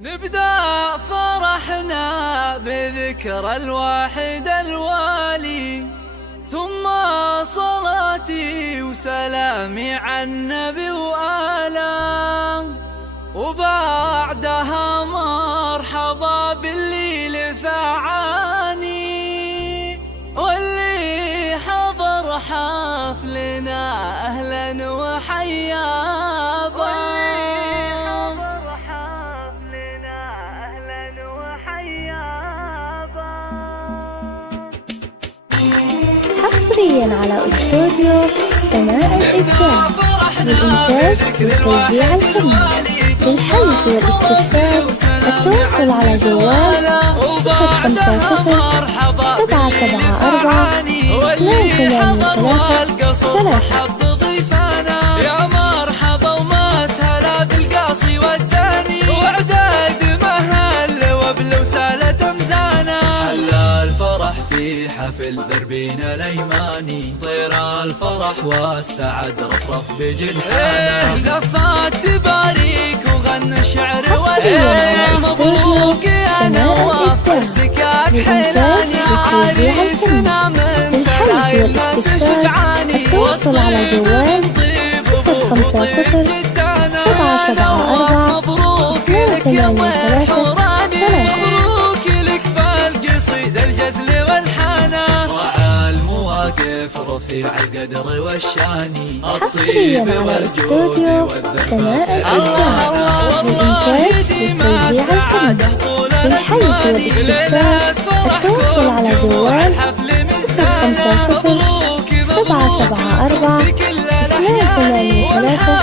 نبدأ فرحنا بذكر الواحد الوالي، ثم صلاتي وسلامي على النبي وآله، وبعدها مرحبا باللي لفعاني، واللي حضر حفلنا أهلا وحيابا. حصريا على استوديو سماء الإبداع للإنتاج والتوزيع الفني. للحجز والاستفسار التواصل على جوال 050 774 283 3. يا مرحبا ومسهلا بالقاصي والداني، وعداد مهل وبل وسالة مزانا. حلى الفرح في حفل دربنا الايماني، طير الفرح والسعد رفرف بجنحانا، زفات تباريك وغنى الشعر والهيام. مبروك يا نواف ارسكاك حلاني، عريسنا من سلايل الناس شجعاني. التواصل على جوال 050 774 283 3. مبروك لك بالقصيد الجزل والحانة، وعلى المواقف رفيع القدر والشاني. حصريا على استوديو سماء الإبداع للإنتاج والتوزيع الفني. للحجز والاستفسار التواصل على جوال 050 774 283 3.